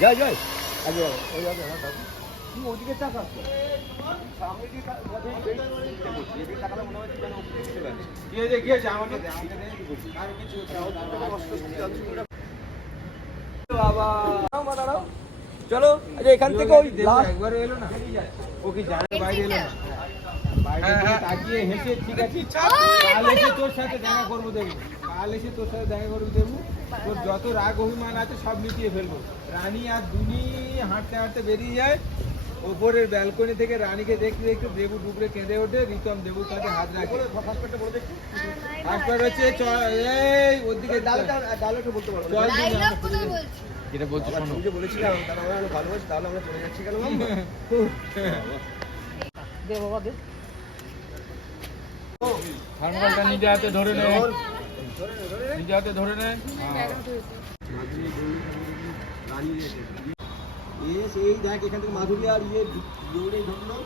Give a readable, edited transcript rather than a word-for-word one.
জয় জয় আগে ওদিকে টাকা চলো আচ্ছা এখান থেকে ওই একবার এলো না ও কি জানে বাইরে এলো না বাইরে তাকিয়ে হেসে ঠিক আছে কাল এসে তোর সাথে দেখা করবো দেখবো কাল এসে তোর সাথে দেখা করবো দেখবো তোর যত রাগ অভিমান আছে সব মিটিয়ে ফেলবো রানী আর দুনি হাঁটতে হাঁটতে বেরিয়ে যায় ওপরের ব্যালকনি থেকে রানীকে দেখতে দেখতে দেবু ডুবরে কেঁদে ওঠে রিতম দেবুর কাছে হাত রাখে ফার্স্ট হচ্ছে এই ওর দিকে ডায়লগটা বলতে পারবো চল যেটা বলছো শোনো যে বলেছিলাম তাহলে আমরা ভালোবাসি তাহলে আমরা চলে যাচ্ছি কেন দে বাবা দে থার্মোকলটা নিজে হাতে ধরে নে নিজে হাতে ধরে নে রানী এই দেখ এখান থেকে মাধুরী আর ইয়ে দৌড়ে ধরলো